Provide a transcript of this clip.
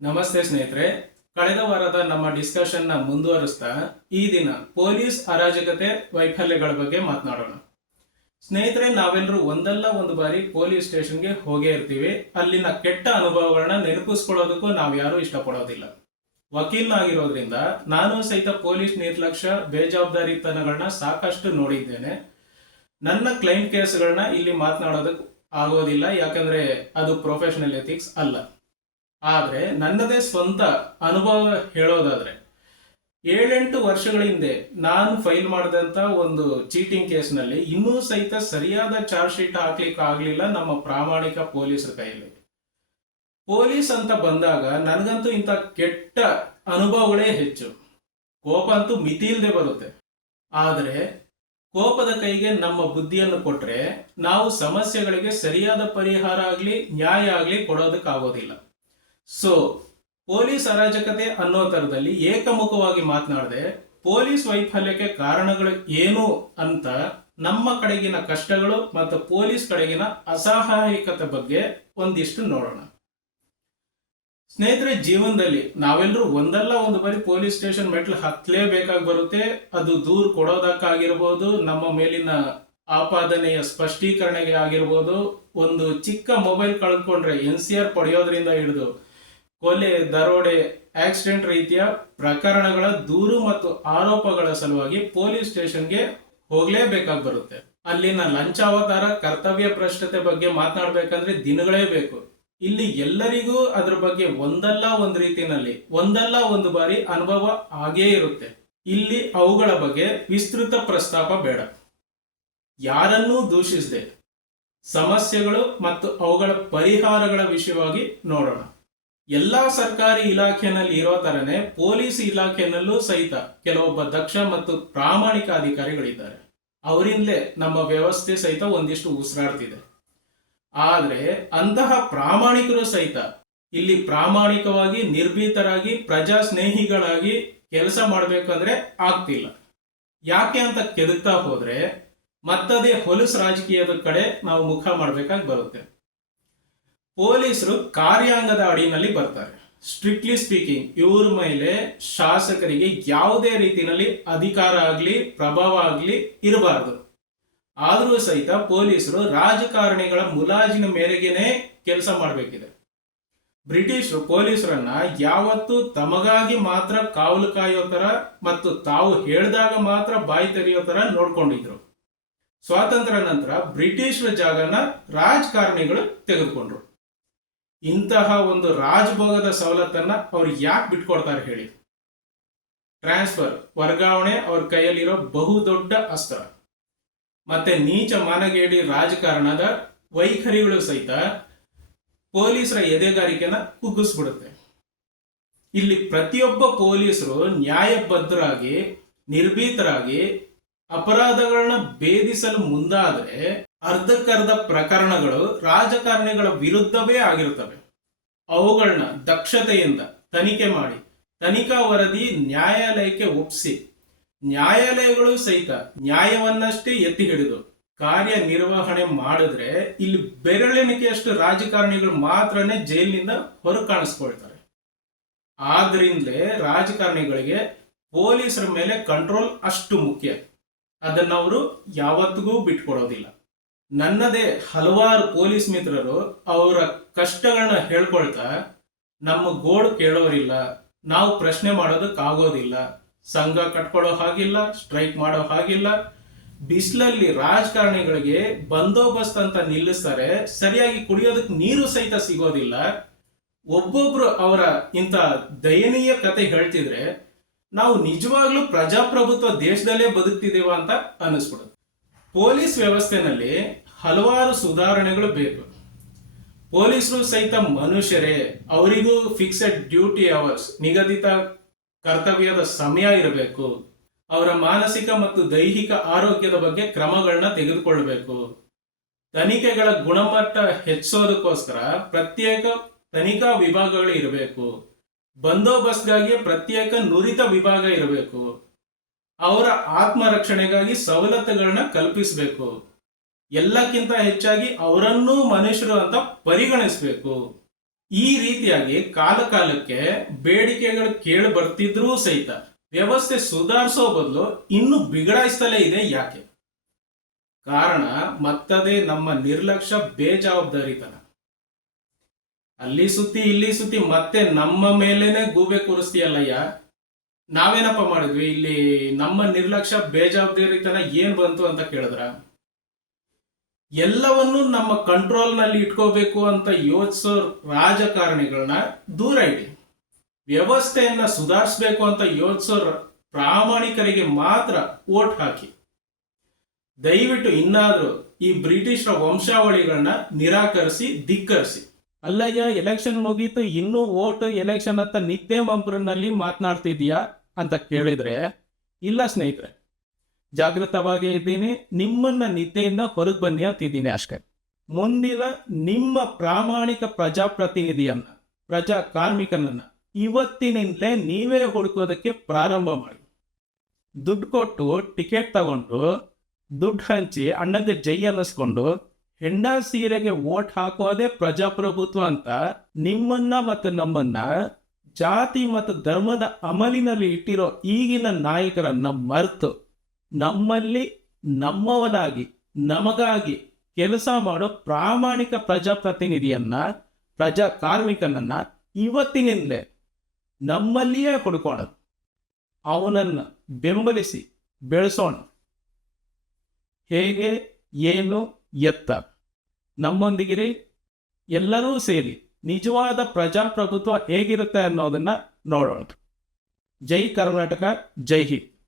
ನಮಸ್ತೆ ಸ್ನೇಹಿತರೆ. ಕಳೆದ ವಾರದ ನಮ್ಮ ಡಿಸ್ಕಷನ್ ನ ಮುಂದುವರಿಸ್ತಾ ಈ ದಿನ ಪೊಲೀಸ್ ಅರಾಜಕತೆ ವೈಫಲ್ಯಗಳ ಬಗ್ಗೆ ಮಾತನಾಡೋಣ. ಸ್ನೇಹಿತರೆ, ನಾವೆಲ್ಲರೂ ಒಂದಲ್ಲ ಒಂದು ಬಾರಿ ಪೊಲೀಸ್ ಸ್ಟೇಷನ್ಗೆ ಹೋಗೇ ಇರ್ತೀವಿ. ಅಲ್ಲಿನ ಕೆಟ್ಟ ಅನುಭವಗಳನ್ನ ನೆನಪಿಸ್ಕೊಳ್ಳೋದಕ್ಕೂ ನಾವು ಯಾರು ಇಷ್ಟಪಡೋದಿಲ್ಲ. ವಕೀಲನಾಗಿರೋದ್ರಿಂದ ನಾನು ಸಹಿತ ಪೊಲೀಸ್ ನಿರ್ಲಕ್ಷ್ಯ ಬೇಜವಾಬ್ದಾರಿತನಗಳನ್ನ ಸಾಕಷ್ಟು ನೋಡಿದ್ದೇನೆ. ನನ್ನ ಕ್ಲೈಂಟ್ ಕೇಸ್ಗಳನ್ನ ಇಲ್ಲಿ ಮಾತನಾಡೋದಕ್ಕೆ ಆಗೋದಿಲ್ಲ, ಯಾಕಂದ್ರೆ ಅದು ಪ್ರೊಫೆಷನಲ್ ಎಥಿಕ್ಸ್ ಅಲ್ಲ. ಆದ್ರೆ ನನ್ನದೇ ಸ್ವಂತ ಅನುಭವ ಹೇಳೋದಾದ್ರೆ, 7-8 ವರ್ಷಗಳ ಹಿಂದೆ ನಾನು ಫೈಲ್ ಮಾಡಿದಂತ ಒಂದು ಚೀಟಿಂಗ್ ಕೇಸ್ನಲ್ಲಿ ಇನ್ನೂ ಸಹಿತ ಸರಿಯಾದ ಚಾರ್ಜ್ ಶೀಟ್ ಹಾಕ್ಲಿಕ್ಕೆ ಆಗ್ಲಿಲ್ಲ ನಮ್ಮ ಪ್ರಾಮಾಣಿಕ ಪೊಲೀಸರ ಕೈಯಲ್ಲಿ. ಪೊಲೀಸ್ ಅಂತ ಬಂದಾಗ ನನಗಂತೂ ಇಂಥ ಕೆಟ್ಟ ಅನುಭವಗಳೇ ಹೆಚ್ಚು. ಕೋಪ ಅಂತೂ ಮಿತಿ ಇಲ್ಲದೆ ಬರುತ್ತೆ. ಆದರೆ ಕೋಪದ ಕೈಗೆ ನಮ್ಮ ಬುದ್ಧಿಯನ್ನು ಕೊಟ್ರೆ ನಾವು ಸಮಸ್ಯೆಗಳಿಗೆ ಸರಿಯಾದ ಪರಿಹಾರ ಆಗ್ಲಿ ನ್ಯಾಯ ಆಗ್ಲಿ ಕೊಡೋದಕ್ಕಾಗೋದಿಲ್ಲ. ಸೊ ಪೊಲೀಸ್ ಅರಾಜಕತೆ ಅನ್ನೋ ತರದಲ್ಲಿ ಏಕಮುಖವಾಗಿ ಮಾತನಾಡದೆ ಪೊಲೀಸ್ ವೈಫಲ್ಯಕ್ಕೆ ಕಾರಣಗಳು ಏನು ಅಂತ ನಮ್ಮ ಕಡೆಗಿನ ಕಷ್ಟಗಳು ಮತ್ತು ಪೊಲೀಸ್ ಕಡೆಗಿನ ಅಸಹಾಯಕತೆ ಬಗ್ಗೆ ಒಂದಿಷ್ಟು ನೋಡೋಣ. ಸ್ನೇಹಿತರೆ, ಜೀವನದಲ್ಲಿ ನಾವೆಲ್ಲರೂ ಒಂದಲ್ಲ ಒಂದು ಬಾರಿ ಪೊಲೀಸ್ ಸ್ಟೇಷನ್ ಮೆಟ್ಲು ಹತ್ತಲೇಬೇಕಾಗಿ ಬರುತ್ತೆ. ಅದು ದೂರು ಕೊಡೋದಕ್ಕಾಗಿರ್ಬೋದು, ನಮ್ಮ ಮೇಲಿನ ಆಪಾದನೆಯ ಸ್ಪಷ್ಟೀಕರಣೆಗೆ ಆಗಿರ್ಬೋದು, ಒಂದು ಚಿಕ್ಕ ಮೊಬೈಲ್ ಕಳ್ಕೊಂಡ್ರೆ NCR ಪಡೆಯೋದ್ರಿಂದ ಹಿಡಿದು ಕೊಲೆ, ದರೋಡೆ, ಆಕ್ಸಿಡೆಂಟ್ ರೀತಿಯ ಪ್ರಕರಣಗಳ ದೂರು ಮತ್ತು ಆರೋಪಗಳ ಸಲುವಾಗಿ ಪೊಲೀಸ್ ಸ್ಟೇಷನ್ಗೆ ಹೋಗ್ಲೇಬೇಕಾಗಿ ಬರುತ್ತೆ. ಅಲ್ಲಿನ ಲಂಚಾವತಾರ, ಕರ್ತವ್ಯ ಭ್ರಷ್ಟತೆ ಬಗ್ಗೆ ಮಾತನಾಡ್ಬೇಕಂದ್ರೆ ದಿನಗಳೇ ಬೇಕು. ಇಲ್ಲಿ ಎಲ್ಲರಿಗೂ ಅದ್ರ ಬಗ್ಗೆ ಒಂದಲ್ಲ ಒಂದು ರೀತಿಯಲ್ಲಿ ಒಂದಲ್ಲ ಒಂದು ಬಾರಿ ಅನುಭವ ಆಗೇ ಇರುತ್ತೆ. ಇಲ್ಲಿ ಅವುಗಳ ಬಗ್ಗೆ ವಿಸ್ತೃತ ಪ್ರಸ್ತಾಪ ಬೇಡ. ಯಾರನ್ನೂ ದೂಷಿಸದೆ ಸಮಸ್ಯೆಗಳು ಮತ್ತು ಅವುಗಳ ಪರಿಹಾರಗಳ ವಿಷಯವಾಗಿ ನೋಡೋಣ. ಎಲ್ಲಾ ಸರ್ಕಾರಿ ಇಲಾಖೆಯಲ್ಲಿ ಇರೋ ತರನೇ ಪೊಲೀಸ್ ಇಲಾಖೆಯಲ್ಲೂ ಸಹಿತ ಕೆಲವೊಬ್ಬ ದಕ್ಷ ಮತ್ತು ಪ್ರಾಮಾಣಿಕ ಅಧಿಕಾರಿಗಳಿದ್ದಾರೆ. ಅವರಿಂದಲೇ ನಮ್ಮ ವ್ಯವಸ್ಥೆ ಸಹಿತ ಒಂದಿಷ್ಟು ಉಸಿರಾಡ್ತಿದೆ. ಆದ್ರೆ ಅಂತಹ ಪ್ರಾಮಾಣಿಕರು ಸಹಿತ ಇಲ್ಲಿ ಪ್ರಾಮಾಣಿಕವಾಗಿ, ನಿರ್ಭೀತರಾಗಿ, ಪ್ರಜಾ ಸ್ನೇಹಿಗಳಾಗಿ ಕೆಲಸ ಮಾಡಬೇಕಂದ್ರೆ ಆಗ್ತಿಲ್ಲ. ಯಾಕೆ ಅಂತ ಕೆದಕ್ತಾ ಹೋದ್ರೆ ಮತ್ತದೇ ಹೊಲಸು ರಾಜಕೀಯದ ಕಡೆ ನಾವು ಮುಖ ಮಾಡಬೇಕಾಗಿ ಬರುತ್ತೆ. ಪೊಲೀಸರು ಕಾರ್ಯಾಂಗದ ಅಡಿನಲ್ಲಿ ಬರ್ತಾರೆ. ಸ್ಟ್ರಿಕ್ಟ್ಲಿ ಸ್ಪೀಕಿಂಗ್ ಇವ್ರ ಮೇಲೆ ಶಾಸಕರಿಗೆ ಯಾವುದೇ ರೀತಿಯಲ್ಲಿ ಅಧಿಕಾರ ಆಗ್ಲಿ ಪ್ರಭಾವ ಆಗ್ಲಿ ಇರಬಾರ್ದು. ಆದರೂ ಸಹಿತ ಪೊಲೀಸರು ರಾಜಕಾರಣಿಗಳ ಮುಲಾಜಿನ ಮೇರೆಗೆನೆ ಕೆಲಸ ಮಾಡಬೇಕಿದೆ. ಬ್ರಿಟಿಷರು ಪೊಲೀಸರನ್ನ ಯಾವತ್ತೂ ತಮಗಾಗಿ ಮಾತ್ರ ಕಾವಲು ಕಾಯೋ ತರ ಮತ್ತು ತಾವು ಹೇಳಿದಾಗ ಮಾತ್ರ ಬಾಯಿ ತೆರೆಯೋ ತರ ನೋಡ್ಕೊಂಡಿದ್ರು. ಸ್ವಾತಂತ್ರ್ಯ ನಂತರ ಬ್ರಿಟಿಷರ ಜಾಗನ ರಾಜಕಾರಣಿಗಳು ತೆಗೆದುಕೊಂಡ್ರು. ಇಂತಹ ಒಂದು ರಾಜಭೋಗದ ಸವಲತ್ತನ್ನ ಅವ್ರು ಯಾಕೆ ಬಿಟ್ಕೊಡ್ತಾರೆ ಹೇಳಿ? ಟ್ರಾನ್ಸ್ಫರ್, ವರ್ಗಾವಣೆ ಅವ್ರ ಕೈಯಲ್ಲಿರೋ ಬಹುದೊಡ್ಡ ಅಸ್ತ್ರ. ಮತ್ತೆ ನೀಚ ಮಾನಗೇಡಿ ರಾಜಕಾರಣದ ವೈಖರಿಗಳು ಸಹಿತ ಪೊಲೀಸರ ಎದೆಗಾರಿಕೆನ ಕುಗ್ಗಿಸ್ಬಿಡುತ್ತೆ. ಇಲ್ಲಿ ಪ್ರತಿಯೊಬ್ಬ ಪೊಲೀಸರು ನ್ಯಾಯಬದ್ಧರಾಗಿ, ನಿರ್ಭೀತರಾಗಿ ಅಪರಾಧಗಳನ್ನ ಭೇದಿಸಲು ಮುಂದಾದ್ರೆ ಅರ್ಧಕ್ಕರ್ಧ ಪ್ರಕರಣಗಳು ರಾಜಕಾರಣಿಗಳ ವಿರುದ್ಧವೇ ಆಗಿರುತ್ತವೆ. ಅವುಗಳನ್ನ ದಕ್ಷತೆಯಿಂದ ತನಿಖೆ ಮಾಡಿ, ತನಿಖಾ ವರದಿ ನ್ಯಾಯಾಲಯಕ್ಕೆ ಒಪ್ಪಿಸಿ, ನ್ಯಾಯಾಲಯಗಳು ಸಹಿತ ನ್ಯಾಯವನ್ನಷ್ಟೇ ಎತ್ತಿ ಹಿಡಿದು ಕಾರ್ಯನಿರ್ವಹಣೆ ಮಾಡಿದ್ರೆ ಇಲ್ಲಿ ಬೆರಳೆಣಿಕೆಯಷ್ಟು ರಾಜಕಾರಣಿಗಳು ಮಾತ್ರನೇ ಜೈಲಿನಿಂದ ಹೊರ ಕಾಣಿಸ್ಕೊಳ್ತಾರೆ. ಆದ್ರಿಂದಲೇ ರಾಜಕಾರಣಿಗಳಿಗೆ ಪೊಲೀಸರ ಮೇಲೆ ಕಂಟ್ರೋಲ್ ಅಷ್ಟು ಮುಖ್ಯ. ಅದನ್ನ ಅವರು ಯಾವತ್ತಿಗೂ ಬಿಟ್ಕೊಡೋದಿಲ್ಲ. ನನ್ನದೇ ಹಲವಾರು ಪೊಲೀಸ್ ಮಿತ್ರರು ಅವರ ಕಷ್ಟಗಳನ್ನ ಹೇಳ್ಕೊಳ್ತಾ, ನಮ್ಮ ಗೋಳು ಕೇಳೋರಿಲ್ಲ, ನಾವು ಪ್ರಶ್ನೆ ಮಾಡೋದಕ್ಕಾಗೋದಿಲ್ಲ, ಸಂಘ ಕಟ್ಕೊಳ್ಳೋ ಹಾಗಿಲ್ಲ, ಸ್ಟ್ರೈಕ್ ಮಾಡೋ ಹಾಗಿಲ್ಲ, ಬಿಸಿಲಲ್ಲಿ ರಾಜಕಾರಣಿಗಳಿಗೆ ಬಂದೋಬಸ್ತ್ ಅಂತ ನಿಲ್ಲಿಸ್ತಾರೆ, ಸರಿಯಾಗಿ ಕುಡಿಯೋದಕ್ಕೆ ನೀರು ಸಹಿತ ಸಿಗೋದಿಲ್ಲ. ಒಬ್ಬೊಬ್ರು ಅವರ ಇಂಥ ದಯನೀಯ ಕತೆ ಹೇಳ್ತಿದ್ರೆ ನಾವು ನಿಜವಾಗ್ಲೂ ಪ್ರಜಾಪ್ರಭುತ್ವ ದೇಶದಲ್ಲೇ ಬದುಕ್ತಿದ್ದೇವ ಅಂತ ಅನಿಸ್ಬಿಡುತ್ತೆ. ಪೊಲೀಸ್ ವ್ಯವಸ್ಥೆನಲ್ಲಿ ಹಲವಾರು ಸುಧಾರಣೆಗಳು ಬೇಕು. ಪೊಲೀಸರು ಸಹಿತ ಮನುಷ್ಯರೇ. ಅವರಿಗೂ ಫಿಕ್ಸೆಡ್ ಡ್ಯೂಟಿ ಅವರ್ಸ್, ನಿಗದಿತ ಕರ್ತವ್ಯದ ಸಮಯ ಇರಬೇಕು. ಅವರ ಮಾನಸಿಕ ಮತ್ತು ದೈಹಿಕ ಆರೋಗ್ಯದ ಬಗ್ಗೆ ಕ್ರಮಗಳನ್ನ ತೆಗೆದುಕೊಳ್ಳಬೇಕು. ತನಿಖೆಗಳ ಗುಣಮಟ್ಟ ಹೆಚ್ಚೋದಕ್ಕೋಸ್ಕರ ಪ್ರತ್ಯೇಕ ತನಿಖಾ ವಿಭಾಗಗಳು ಇರಬೇಕು. ಬಂದೋಬಸ್ತ್ಗಾಗಿ ಪ್ರತ್ಯೇಕ ನುರಿತ ವಿಭಾಗ ಇರಬೇಕು. ಅವರ ಆತ್ಮರಕ್ಷಣೆಗಾಗಿ ಸವಲತ್ತುಗಳನ್ನ ಕಲ್ಪಿಸಬೇಕು. ಎಲ್ಲಕ್ಕಿಂತ ಹೆಚ್ಚಾಗಿ ಅವರನ್ನೂ ಮನುಷ್ಯರು ಅಂತ ಪರಿಗಣಿಸಬೇಕು. ಈ ರೀತಿಯಾಗಿ ಕಾಲಕ್ಕೆ ಬೇಡಿಕೆಗಳು ಕೇಳಿ ಬರ್ತಿದ್ರೂ ಸಹಿತ ವ್ಯವಸ್ಥೆ ಸುಧಾರಿಸೋ ಬದಲು ಇನ್ನೂ ಬಿಗಡಾಯಿಸ್ತಲೇ ಇದೆ. ಯಾಕೆ? ಕಾರಣ ಮತ್ತದೇ ನಮ್ಮ ನಿರ್ಲಕ್ಷ್ಯ, ಬೇಜವಾಬ್ದಾರಿತನ. ಅಲ್ಲಿ ಸುತ್ತಿ ಇಲ್ಲಿ ಸುತ್ತಿ ಮತ್ತೆ ನಮ್ಮ ಮೇಲೇನೆ ಗೂಬೆ ಕೂರಿಸ್ತೀಯಲ್ಲಯ್ಯ. ನಾವೇನಪ್ಪ ಮಾಡಿದ್ವಿ ಇಲ್ಲಿ? ನಮ್ಮ ನಿರ್ಲಕ್ಷ್ಯ, ಬೇಜವಾಬ್ದಾರಿತನ ಏನ್ ಬಂತು ಅಂತ ಕೇಳಿದ್ರ, ಎಲ್ಲವನ್ನೂ ನಮ್ಮ ಕಂಟ್ರೋಲ್ ನಲ್ಲಿ ಇಟ್ಕೋಬೇಕು ಅಂತ ಯೋಚಿಸೋ ರಾಜಕಾರಣಿಗಳನ್ನ ದೂರ ಇಡಿ. ವ್ಯವಸ್ಥೆಯನ್ನ ಸುಧಾರಿಸಬೇಕು ಅಂತ ಯೋಚಿಸೋ ಪ್ರಾಮಾಣಿಕರಿಗೆ ಮಾತ್ರ ವೋಟ್ ಹಾಕಿ. ದಯವಿಟ್ಟು ಇನ್ನಾದ್ರೂ ಈ ಬ್ರಿಟಿಷರ ವಂಶಾವಳಿಗಳನ್ನ ನಿರಾಕರಿಸಿ, ಧಿಕ್ಕರಿಸಿ. ಅಲ್ಲಯ್ಯ, ಎಲೆಕ್ಷನ್ ಮುಗೀತು, ಇನ್ನೂ ವೋಟ್ ಎಲೆಕ್ಷನ್ ಅಂತ ನಿದ್ದೆ ಮಂಬ್ರನಲ್ಲಿ ಮಾತನಾಡ್ತಿದ್ಯಾ ಅಂತ ಕೇಳಿದ್ರೆ, ಇಲ್ಲ ಸ್ನೇಹಿತರೆ, ಜಾಗೃತವಾಗಿ ಇದ್ದೀನಿ, ನಿಮ್ಮನ್ನ ನಿದ್ದೆಯಿಂದ ಹೊರಗೆ ಬನ್ನಿ ಅಂತಿದ್ದೀನಿ ಅಷ್ಟೇ. ಮುಂದಿನ ನಿಮ್ಮ ಪ್ರಾಮಾಣಿಕ ಪ್ರಜಾಪ್ರತಿನಿಧಿಯನ್ನ, ಪ್ರಜಾ ಕಾರ್ಮಿಕನನ್ನ ಇವತ್ತಿನಿಂದಲೇ ನೀವೇ ಹುಡುಕೋದಕ್ಕೆ ಪ್ರಾರಂಭ ಮಾಡಿ. ದುಡ್ಡು ಕೊಟ್ಟು ಟಿಕೆಟ್ ತಗೊಂಡು, ದುಡ್ಡು ಹಂಚಿ ಅಣ್ಣಗೆ ಜೈ ಅನ್ನಿಸ್ಕೊಂಡು ಹೆಣ್ಣ ಸೀರೆಗೆ ವೋಟ್ ಹಾಕೋದೇ ಪ್ರಜಾಪ್ರಭುತ್ವ ಅಂತ ನಿಮ್ಮನ್ನ ಮತ್ತು ನಮ್ಮನ್ನ ಜಾತಿ ಮತ್ತು ಧರ್ಮದ ಅಮಲಿನಲ್ಲಿ ಇಟ್ಟಿರೋ ಈಗಿನ ನಾಯಕರನ್ನ ಮರೆತು ನಮ್ಮಲ್ಲಿ ನಮ್ಮವನಾಗಿ, ನಮಗಾಗಿ ಕೆಲಸ ಮಾಡೋ ಪ್ರಾಮಾಣಿಕ ಪ್ರಜಾಪ್ರತಿನಿಧಿಯನ್ನ, ಪ್ರಜಾ ಕಾರ್ಮಿಕನನ್ನ ಇವತ್ತಿನಿಂದಲೇ ನಮ್ಮಲ್ಲಿಯೇ ಹುಡುಕೋಣ. ಅವನನ್ನು ಬೆಂಬಲಿಸಿ ಬೆಳೆಸೋಣ. ಹೇಗೆ, ಏನು, ಎತ್ತ ನಮ್ಮೊಂದಿಗಿರಿ. ಎಲ್ಲರೂ ಸೇರಿ ನಿಜವಾದ ಪ್ರಜಾಪ್ರಭುತ್ವ ಹೇಗಿರುತ್ತೆ ಅನ್ನೋದನ್ನ ನೋಡೋಣ. ಜೈ ಕರ್ನಾಟಕ, ಜೈ ಹಿಂದ್.